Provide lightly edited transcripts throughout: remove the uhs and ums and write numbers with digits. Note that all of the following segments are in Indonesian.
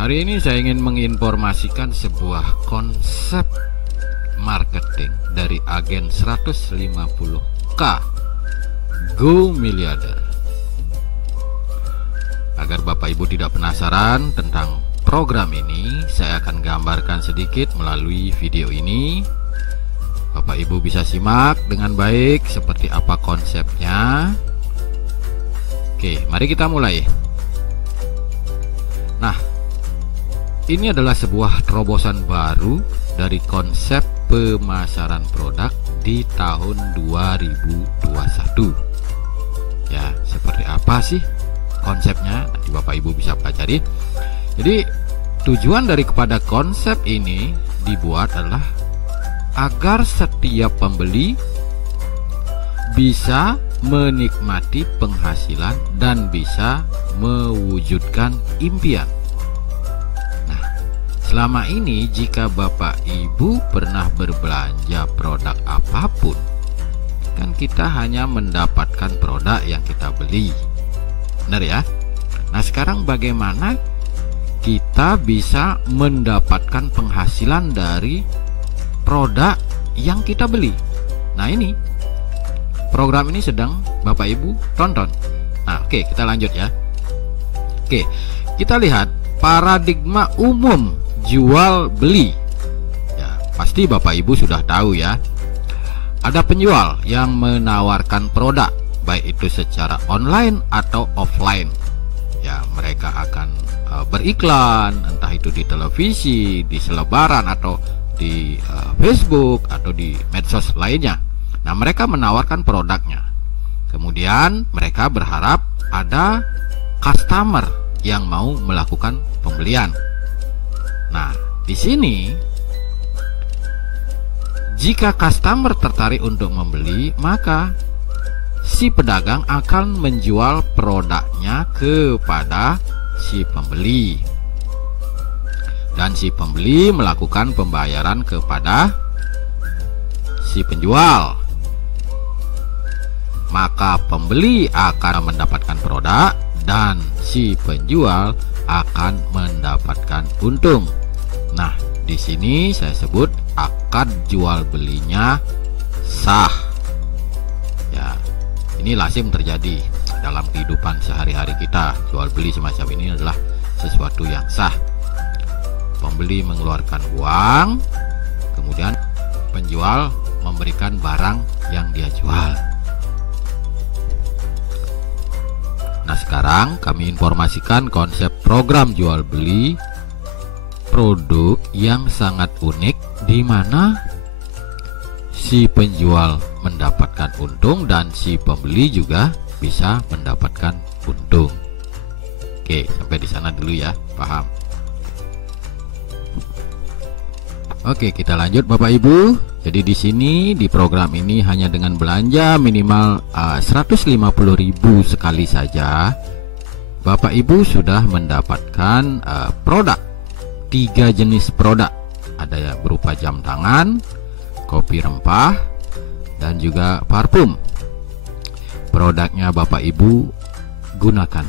Hari ini saya ingin menginformasikan sebuah konsep marketing dari agen 150K Go Miliarder. Agar Bapak Ibu tidak penasaran tentang program ini, saya akan gambarkan sedikit melalui video ini. Bapak Ibu bisa simak dengan baik seperti apa konsepnya. Oke, mari kita mulai. Nah, ini adalah sebuah terobosan baru dari konsep pemasaran produk di tahun 2021. Ya, seperti apa sih konsepnya? Nanti Bapak Ibu bisa pelajari. Jadi, tujuan daripada konsep ini dibuat adalah agar setiap pembeli bisa menikmati penghasilan dan bisa mewujudkan impian. Selama ini jika Bapak Ibu pernah berbelanja produk apapun, kan kita hanya mendapatkan produk yang kita beli. Benar ya? Nah, sekarang bagaimana kita bisa mendapatkan penghasilan dari produk yang kita beli? Nah, ini program ini sedang Bapak Ibu tonton. Nah, oke, kita lanjut ya. Oke, kita lihat paradigma umum jual beli. Ya, pasti Bapak Ibu sudah tahu ya. Ada penjual yang menawarkan produk, baik itu secara online atau offline. Ya, mereka akan beriklan, entah itu di televisi, di selebaran atau di Facebook atau di medsos lainnya. Nah, mereka menawarkan produknya. Kemudian mereka berharap ada customer yang mau melakukan pembelian. Nah, di sini jika customer tertarik untuk membeli, maka si pedagang akan menjual produknya kepada si pembeli. Dan si pembeli melakukan pembayaran kepada si penjual. Maka pembeli akan mendapatkan produk dan si penjual akan mendapatkan untung. Nah, di sini saya sebut akad jual belinya sah. Ya, ini lazim terjadi dalam kehidupan sehari-hari kita. Jual beli semacam ini adalah sesuatu yang sah. Pembeli mengeluarkan uang, kemudian penjual memberikan barang yang dia jual. Nah, sekarang kami informasikan konsep program jual beli produk yang sangat unik, di mana si penjual mendapatkan untung dan si pembeli juga bisa mendapatkan untung. Oke, sampai di sana dulu ya, paham? Oke, kita lanjut Bapak Ibu. Jadi di sini di program ini hanya dengan belanja minimal 150.000 sekali saja, Bapak Ibu sudah mendapatkan produk. 3 jenis produk. Ada ya berupa jam tangan, kopi rempah, dan juga parfum. Produknya Bapak Ibu gunakan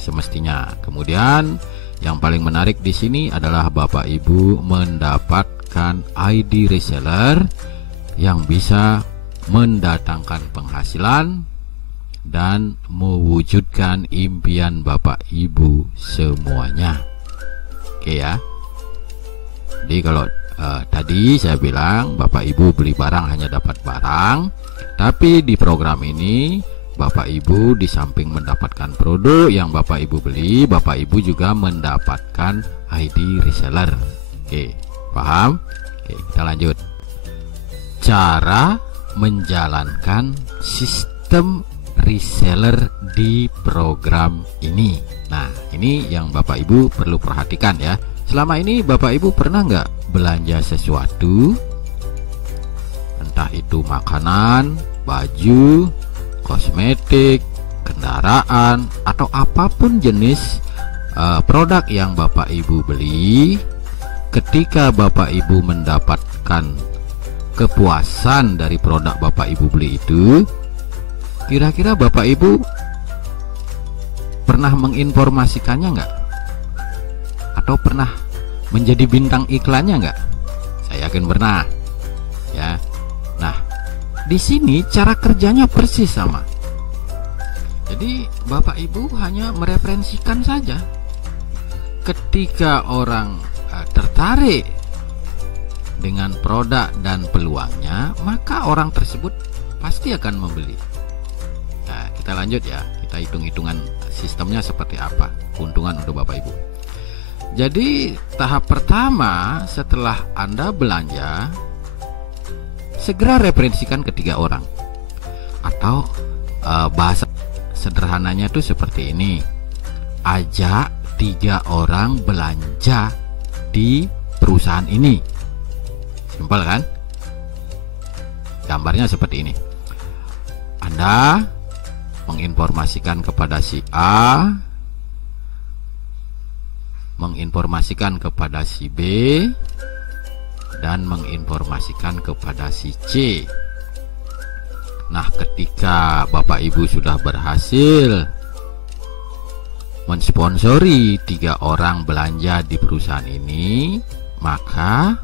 semestinya. Kemudian yang paling menarik di sini adalah Bapak Ibu mendapatkan ID reseller yang bisa mendatangkan penghasilan dan mewujudkan impian Bapak Ibu semuanya. Oke ya. Jadi kalau tadi saya bilang Bapak Ibu beli barang hanya dapat barang, tapi di program ini Bapak Ibu di samping mendapatkan produk yang Bapak Ibu beli, Bapak Ibu juga mendapatkan ID reseller. Oke, paham? Oke, kita lanjut. Cara menjalankan sistem reseller di program ini. Nah, ini yang Bapak Ibu perlu perhatikan ya. Selama ini Bapak Ibu pernah nggak belanja sesuatu, entah itu makanan, baju, kosmetik, kendaraan, atau apapun jenis produk yang Bapak Ibu beli. Ketika Bapak Ibu mendapatkan kepuasan dari produk Bapak Ibu beli itu, kira-kira Bapak Ibu pernah menginformasikannya nggak Atau pernah menjadi bintang iklannya nggak? Saya yakin pernah. Ya. Nah, di sini cara kerjanya persis sama. Jadi Bapak Ibu hanya mereferensikan saja. Ketika orang tertarik dengan produk dan peluangnya, maka orang tersebut pasti akan membeli. Nah, kita lanjut ya. Kita hitung-hitungan sistemnya seperti apa, keuntungan untuk Bapak Ibu. Jadi tahap pertama, setelah Anda belanja, segera referensikan ketiga orang. Atau bahasa sederhananya tuh seperti ini: ajak 3 orang belanja di perusahaan ini. Simpel kan? Gambarnya seperti ini. Anda menginformasikan kepada si A, menginformasikan kepada si B, dan menginformasikan kepada si C. Nah, ketika Bapak Ibu sudah berhasil mensponsori 3 orang belanja di perusahaan ini, maka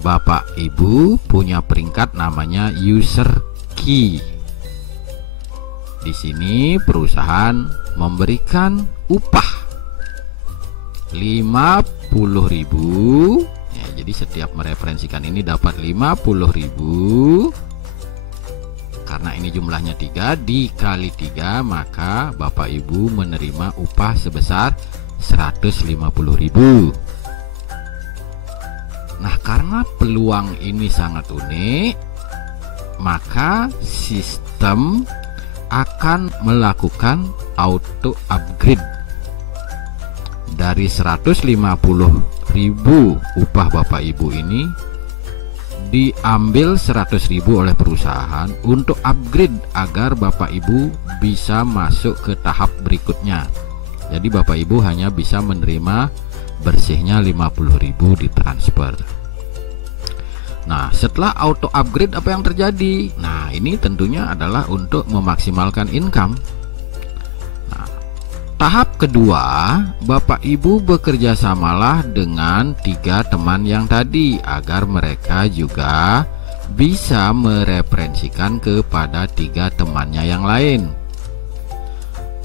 Bapak Ibu punya peringkat namanya user key. Di sini perusahaan memberikan upah 50.000 ya, jadi setiap mereferensikan ini dapat 50.000. Karena ini jumlahnya 3 dikali 3, maka Bapak Ibu menerima upah sebesar 150.000. Nah, karena peluang ini sangat unik, maka sistem akan melakukan auto upgrade dari 150.000 upah Bapak Ibu ini, diambil 100.000 oleh perusahaan untuk upgrade agar Bapak Ibu bisa masuk ke tahap berikutnya. Jadi Bapak Ibu hanya bisa menerima bersihnya 50.000 ditransfer. Nah, setelah auto upgrade apa yang terjadi? Nah, ini tentunya adalah untuk memaksimalkan income. Nah, tahap kedua, Bapak Ibu bekerja samalah dengan 3 teman yang tadi agar mereka juga bisa mereferensikan kepada 3 temannya yang lain.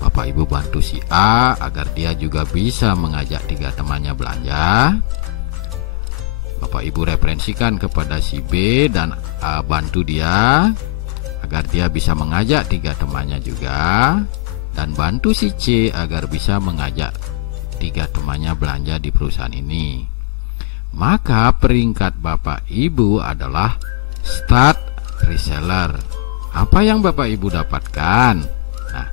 Bapak Ibu bantu si A agar dia juga bisa mengajak 3 temannya belanja. Bapak Ibu referensikan kepada si B dan bantu dia agar dia bisa mengajak 3 temannya juga, dan bantu si C agar bisa mengajak 3 temannya belanja di perusahaan ini. Maka peringkat Bapak Ibu adalah start reseller. Apa yang Bapak Ibu dapatkan? Nah,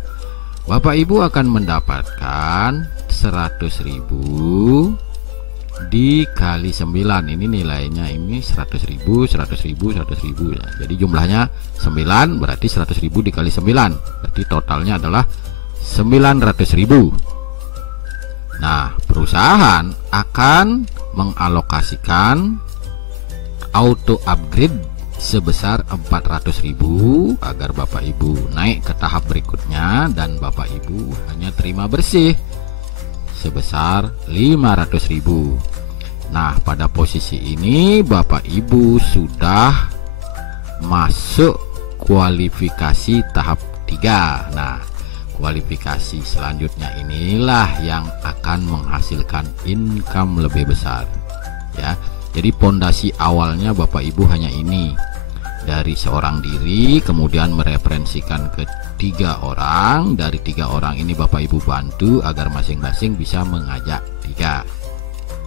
Bapak Ibu akan mendapatkan 100.000 dikali 9. Ini nilainya ini 100.000, 100.000, 100.000 ya. Jadi jumlahnya 9, berarti 100.000 dikali 9, berarti totalnya adalah 900.000. Nah, perusahaan akan mengalokasikan auto upgrade sebesar 400.000 agar Bapak Ibu naik ke tahap berikutnya, dan Bapak Ibu hanya terima bersih sebesar 500.000. Nah, pada posisi ini Bapak Ibu sudah masuk kualifikasi tahap 3. Nah, kualifikasi selanjutnya inilah yang akan menghasilkan income lebih besar ya. Jadi pondasi awalnya Bapak Ibu hanya ini, dari seorang diri, kemudian mereferensikan ke 3 orang. Dari 3 orang ini Bapak Ibu bantu agar masing-masing bisa mengajak 3.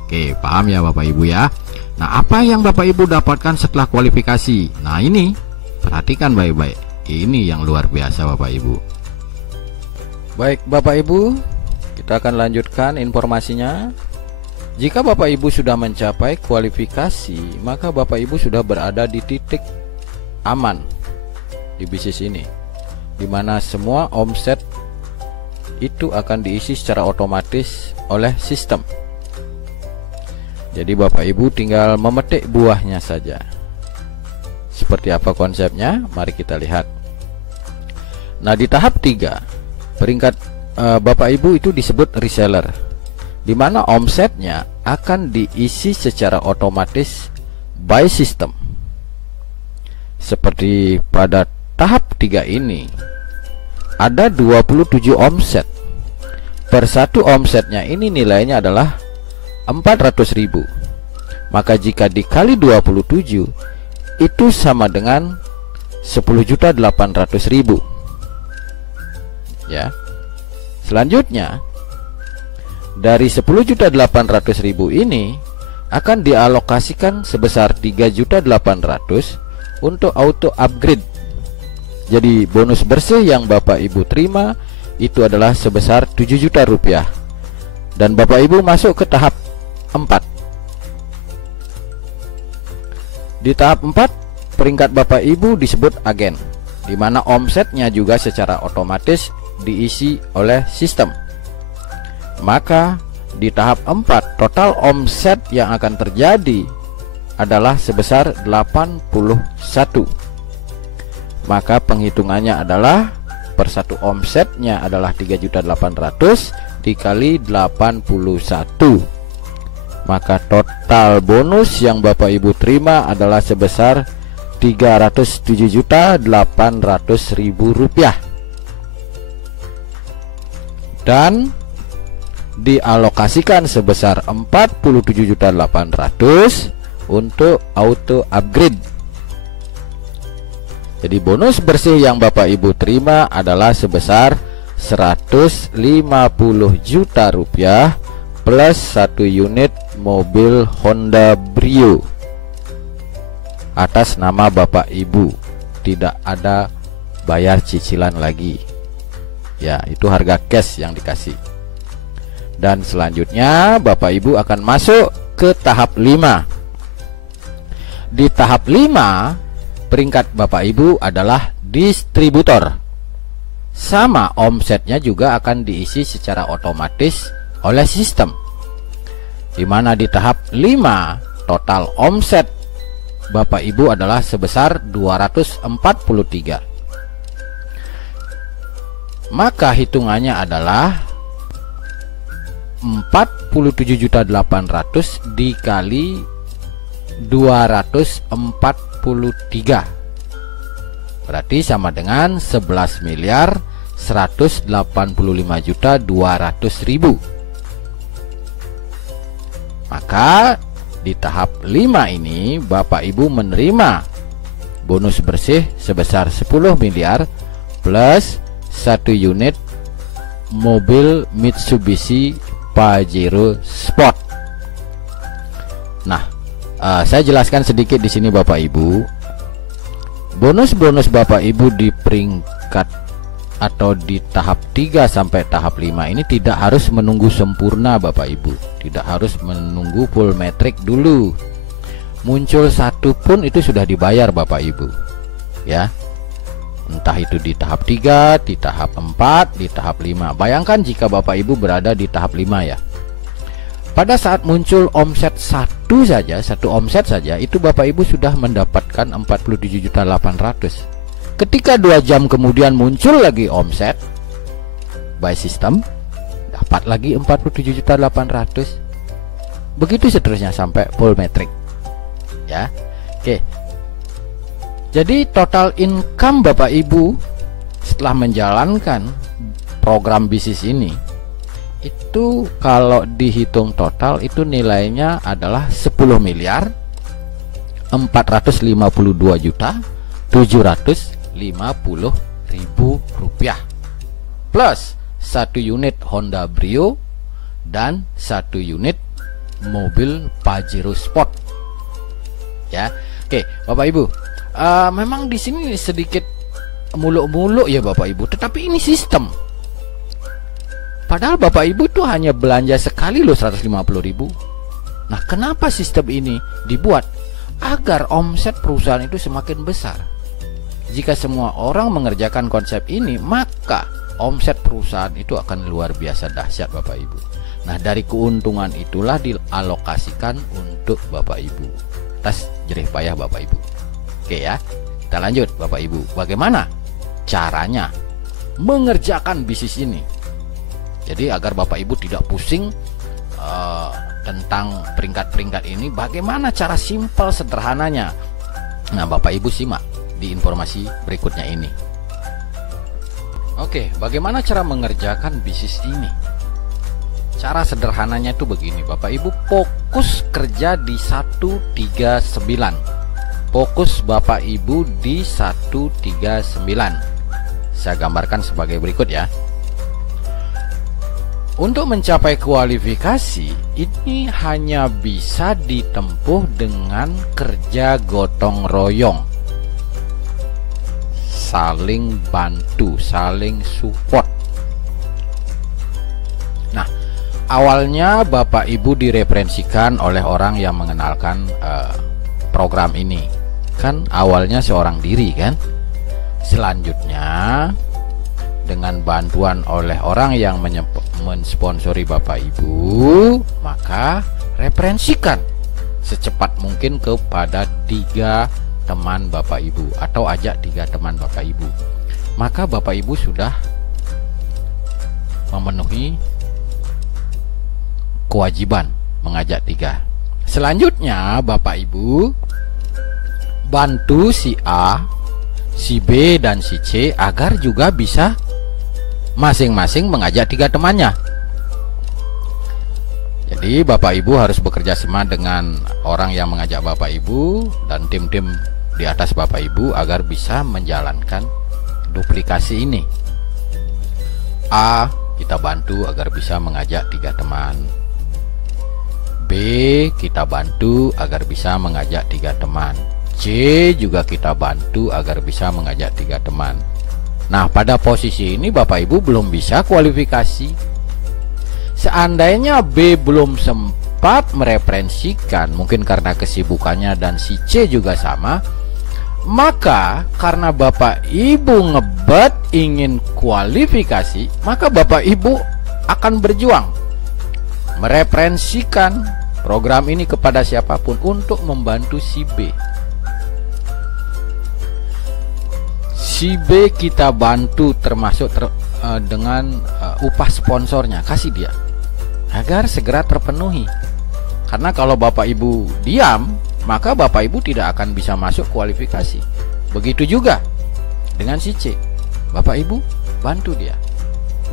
Oke, paham ya Bapak Ibu ya. Nah, apa yang Bapak Ibu dapatkan setelah kualifikasi? Nah, ini perhatikan baik-baik. Ini yang luar biasa Bapak Ibu. Baik Bapak Ibu, kita akan lanjutkan informasinya. Jika Bapak Ibu sudah mencapai kualifikasi, maka Bapak Ibu sudah berada di titik aman di bisnis ini, di mana semua omset itu akan diisi secara otomatis oleh sistem. Jadi Bapak Ibu tinggal memetik buahnya saja. Seperti apa konsepnya? Mari kita lihat. Nah, di tahap 3, peringkat Bapak Ibu itu disebut reseller. di mana omsetnya akan diisi secara otomatis by system. Seperti pada tahap 3 ini ada 27 omset. Per satu omsetnya ini nilainya adalah 400.000. Maka jika dikali 27 itu sama dengan 10.800.000. Ya. Selanjutnya dari 10.800.000 ini akan dialokasikan sebesar 3.800.000 untuk auto upgrade. Jadi bonus bersih yang Bapak Ibu terima itu adalah sebesar 7 juta rupiah. Dan Bapak Ibu masuk ke tahap 4. Di tahap 4 peringkat Bapak Ibu disebut agen, di mana omsetnya juga secara otomatis diisi oleh sistem. Maka di tahap 4 total omset yang akan terjadi adalah sebesar 81. Maka penghitungannya adalah per satu omsetnya adalah 3.800.000 dikali 81. Maka total bonus yang Bapak Ibu terima adalah sebesar 307.800.000 rupiah. Dan dialokasikan sebesar 47.800.000 untuk auto upgrade. Jadi bonus bersih yang Bapak Ibu terima adalah sebesar 150 juta rupiah plus 1 unit mobil Honda Brio atas nama Bapak Ibu. Tidak ada bayar cicilan lagi. Ya, itu harga cash yang dikasih. Dan selanjutnya Bapak Ibu akan masuk ke tahap 5. Di tahap 5 peringkat Bapak Ibu adalah distributor. Sama omsetnya juga akan diisi secara otomatis oleh sistem. Di mana di tahap 5 total omset Bapak Ibu adalah sebesar 243. Maka hitungannya adalah 47.800.000 dikali 243, berarti sama dengan 11.185.200.000. Maka di tahap 5 ini Bapak Ibu menerima bonus bersih sebesar 10 miliar plus 1 unit mobil Mitsubishi Pajero Sport. Nah, saya jelaskan sedikit di sini Bapak Ibu. Bonus-bonus Bapak Ibu di peringkat atau di tahap 3 sampai tahap 5 ini tidak harus menunggu sempurna Bapak Ibu. Tidak harus menunggu full metric dulu. Muncul satu pun itu sudah dibayar Bapak Ibu. Ya. Entah itu di tahap 3, di tahap 4, di tahap 5. Bayangkan jika Bapak Ibu berada di tahap 5 ya. Pada saat muncul omset satu omset saja itu Bapak Ibu sudah mendapatkan 47.800.000. Ketika 2 jam kemudian muncul lagi omset by system, dapat lagi 47.800.000. Begitu seterusnya sampai full metric. Ya. Oke. Jadi total income Bapak Ibu setelah menjalankan program bisnis ini itu kalau dihitung total itu nilainya adalah 10.452.750.000 rupiah plus 1 unit Honda Brio dan 1 unit mobil Pajero Sport. Ya, oke Bapak Ibu, memang di sini sedikit muluk-muluk ya Bapak Ibu, tetapi ini sistem. Padahal Bapak Ibu tuh hanya belanja sekali loh 150.000. Nah, kenapa sistem ini dibuat? Agar omset perusahaan itu semakin besar. Jika semua orang mengerjakan konsep ini, maka omset perusahaan itu akan luar biasa dahsyat Bapak Ibu. Nah, dari keuntungan itulah dialokasikan untuk Bapak Ibu atas jerih payah Bapak Ibu. Oke ya, kita lanjut Bapak Ibu. Bagaimana caranya mengerjakan bisnis ini? Jadi agar Bapak Ibu tidak pusing tentang peringkat-peringkat ini, bagaimana cara simpel sederhananya. Nah, Bapak Ibu simak di informasi berikutnya ini. Oke, bagaimana cara mengerjakan bisnis ini? Cara sederhananya itu begini, Bapak Ibu, fokus kerja di 139. Fokus Bapak Ibu di 139. Saya gambarkan sebagai berikut ya. Untuk mencapai kualifikasi ini hanya bisa ditempuh dengan kerja gotong royong, saling bantu, saling support. Nah, awalnya Bapak Ibu direferensikan oleh orang yang mengenalkan program ini. Kan awalnya seorang diri kan. Selanjutnya dengan bantuan oleh orang yang mensponsori Bapak Ibu, maka referensikan secepat mungkin kepada 3 teman Bapak Ibu, atau ajak 3 teman Bapak Ibu. Maka Bapak Ibu sudah memenuhi kewajiban mengajak 3. Selanjutnya Bapak Ibu bantu si A, si B, dan si C agar juga bisa masing-masing mengajak 3 temannya. Jadi Bapak Ibu harus bekerja sama dengan orang yang mengajak Bapak Ibu dan tim-tim di atas Bapak Ibu agar bisa menjalankan duplikasi ini. A, kita bantu agar bisa mengajak 3 teman. B, kita bantu agar bisa mengajak 3 teman. C, juga kita bantu agar bisa mengajak 3 teman. Nah, pada posisi ini Bapak Ibu belum bisa kualifikasi. Seandainya B belum sempat mereferensikan, mungkin karena kesibukannya, dan si C juga sama, maka karena Bapak Ibu ngebet ingin kualifikasi, maka Bapak Ibu akan berjuang mereferensikan program ini kepada siapapun untuk membantu si B. Si B kita bantu termasuk dengan upah sponsornya, kasih dia agar segera terpenuhi. Karena kalau Bapak Ibu diam, maka Bapak Ibu tidak akan bisa masuk kualifikasi. Begitu juga dengan si C, Bapak Ibu bantu dia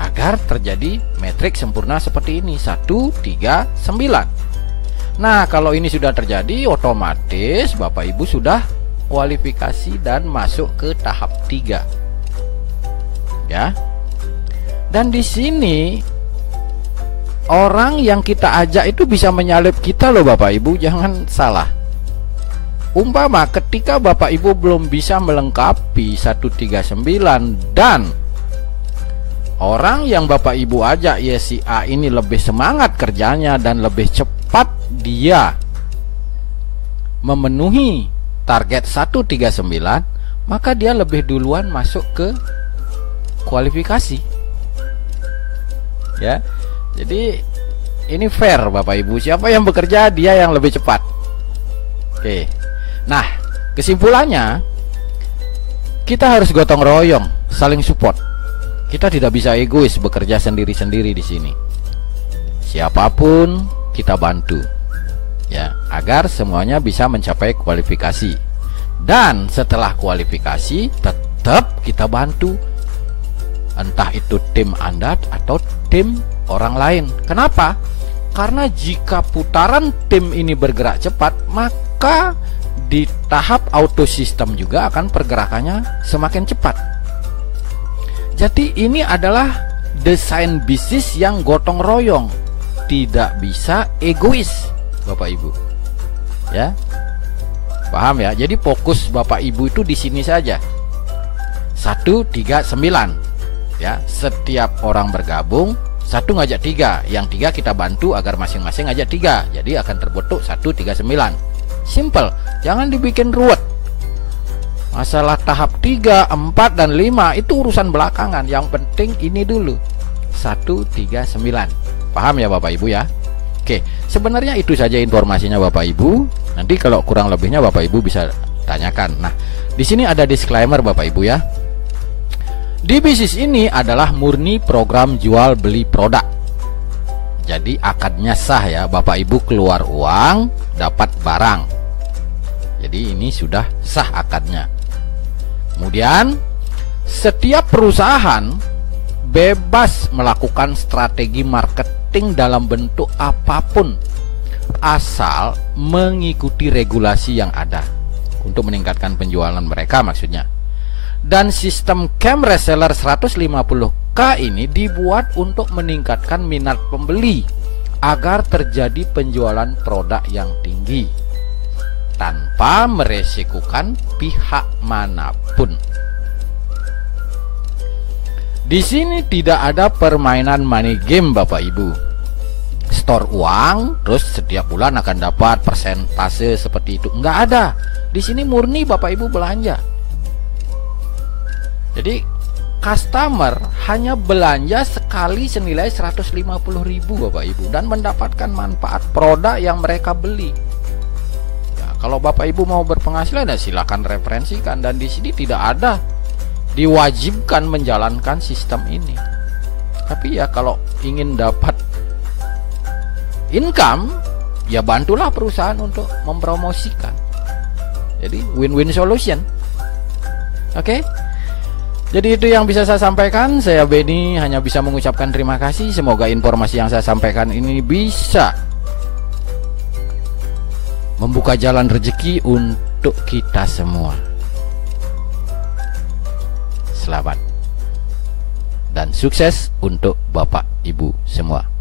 agar terjadi metrik sempurna seperti ini, 1, 3, 9. Nah, kalau ini sudah terjadi, otomatis Bapak Ibu sudah kualifikasi dan masuk ke tahap 3. Ya. Dan di sini orang yang kita ajak itu bisa menyalip kita loh Bapak Ibu, jangan salah. Umpama ketika Bapak Ibu belum bisa melengkapi 139 dan orang yang Bapak Ibu ajak, ya si A ini lebih semangat kerjanya dan lebih cepat dia memenuhi target 139, maka dia lebih duluan masuk ke kualifikasi. Ya. Jadi ini fair Bapak Ibu, siapa yang bekerja dia yang lebih cepat. Oke. Nah, kesimpulannya kita harus gotong royong, saling support. Kita tidak bisa egois bekerja sendiri-sendiri di sini. Siapapun kita bantu. Ya, agar semuanya bisa mencapai kualifikasi. Dan setelah kualifikasi tetap kita bantu, entah itu tim Anda atau tim orang lain. Kenapa? Karena jika putaran tim ini bergerak cepat, maka di tahap auto system juga akan pergerakannya semakin cepat. Jadi ini adalah desain bisnis yang gotong royong, tidak bisa egois Bapak Ibu. Ya. Paham ya? Jadi fokus Bapak Ibu itu di sini saja. 139. Ya, setiap orang bergabung, 1 ngajak 3, yang 3 kita bantu agar masing-masing ngajak 3. Jadi akan terbentuk 139. Simple, jangan dibikin ruwet. Masalah tahap 3, 4, dan 5 itu urusan belakangan. Yang penting ini dulu, 139. Paham ya Bapak Ibu ya? Oke, sebenarnya itu saja informasinya Bapak Ibu. Nanti kalau kurang lebihnya Bapak Ibu bisa tanyakan. Nah, di sini ada disclaimer Bapak Ibu ya. Di bisnis ini adalah murni program jual beli produk. Jadi akadnya sah ya, Bapak Ibu keluar uang, dapat barang. Jadi ini sudah sah akadnya. Kemudian setiap perusahaan bebas melakukan strategi marketing dalam bentuk apapun, asal mengikuti regulasi yang ada untuk meningkatkan penjualan mereka maksudnya. Dan sistem camp reseller 150K ini dibuat untuk meningkatkan minat pembeli agar terjadi penjualan produk yang tinggi tanpa meresikukan pihak manapun. Di sini tidak ada permainan money game Bapak Ibu. Store uang terus setiap bulan akan dapat persentase seperti itu. Enggak ada. Di sini murni Bapak Ibu belanja. Jadi customer hanya belanja sekali senilai 150.000 Bapak Ibu dan mendapatkan manfaat produk yang mereka beli. Ya, kalau Bapak Ibu mau berpenghasilan ya silakan referensikan, dan di sini tidak ada diwajibkan menjalankan sistem ini. Tapi ya kalau ingin dapat income ya bantulah perusahaan untuk mempromosikan. Jadi win-win solution. Oke? Jadi itu yang bisa saya sampaikan. Saya Benny hanya bisa mengucapkan terima kasih. Semoga informasi yang saya sampaikan ini bisa membuka jalan rezeki untuk kita semua. Selamat dan sukses untuk Bapak Ibu semua.